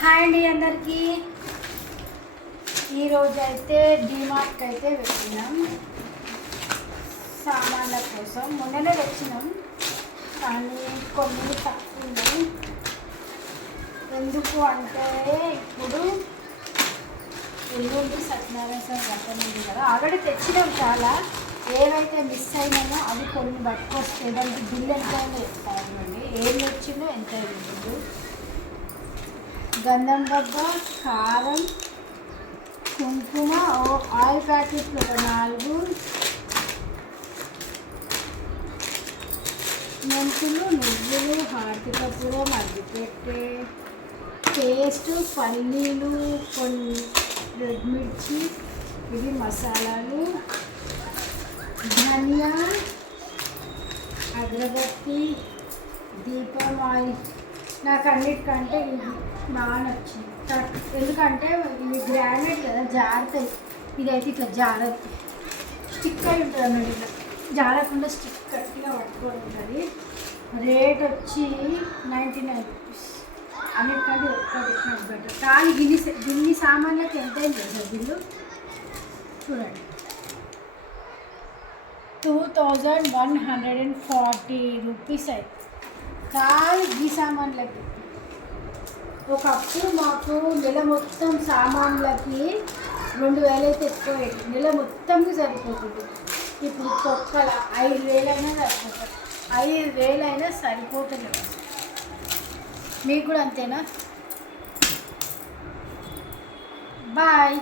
Hi అండి అందరికీ. ఈరోజు అయితే డిమార్ట్కి అయితే వెళ్ళినాం సామాన్ల కోసం. మొన్ననే తెచ్చినాం కానీ కొన్ని తక్కువ ఉన్నాయి. ఎందుకు అంటే ఇప్పుడు ఎల్లుండి సత్యనారాయణ స్వామి వ్రతం ఉంది కదా, ఆల్రెడీ తెచ్చినాం చాలా. ఏవైతే మిస్ అయినామో అవి కొన్ని పట్టుకొస్తే దానికి బిల్ ఎంత అయిందో చెప్తామండి. ఏం తెచ్చిందో ఎంత అయిందో. గంధం డబ్బా, కారం, కుంకుమ, ఆయిల్ ప్యాకెట్లు ఒక 4, మెంతులు, నువ్వులు, హార్తికపూరం, అగ్గిపెట్టె, పేస్ట్, పల్లీలు, కొన్ని రెడ్ మిర్చి, ఇవి మసాలాలు, ధనియా, అగరబత్తి, దీపం ఆయిల్. నాకు అన్నిటికంటే ఇది బాగా నచ్చింది. ఎందుకంటే ఇవి గ్రానైట్ కదా, జారుతాయి. ఇదైతే ఇట్లా జారదు, స్టిక్ అయి ఉంటుంది అన్నమాట. ఇట్లా జారకుండా స్టిక్ గట్టిగా పట్టుకొని ఉంటుంది. రేట్ వచ్చి 99 రూపీస్. అన్నిటికంటే ఒక్కటి నాకు బెటర్. కానీ గిన్ని సామాన్లకి ఎంత అయింది సార్ బిల్లు చూడండి. 2140 రూపీస్ అయితే కానీ ఈ సామాన్లకి. ఒకప్పుడు మాకు నెల మొత్తం సామాన్లకి 2000 అయితే ఎక్కువ, నెల మొత్తంకి సరిపోతుంది. ఇప్పుడు తొక్కల 5000 అయినా సరిపోతుంది. 5000 అయినా సరిపోతుంది. మీకు కూడా అంతేనా? బాయ్.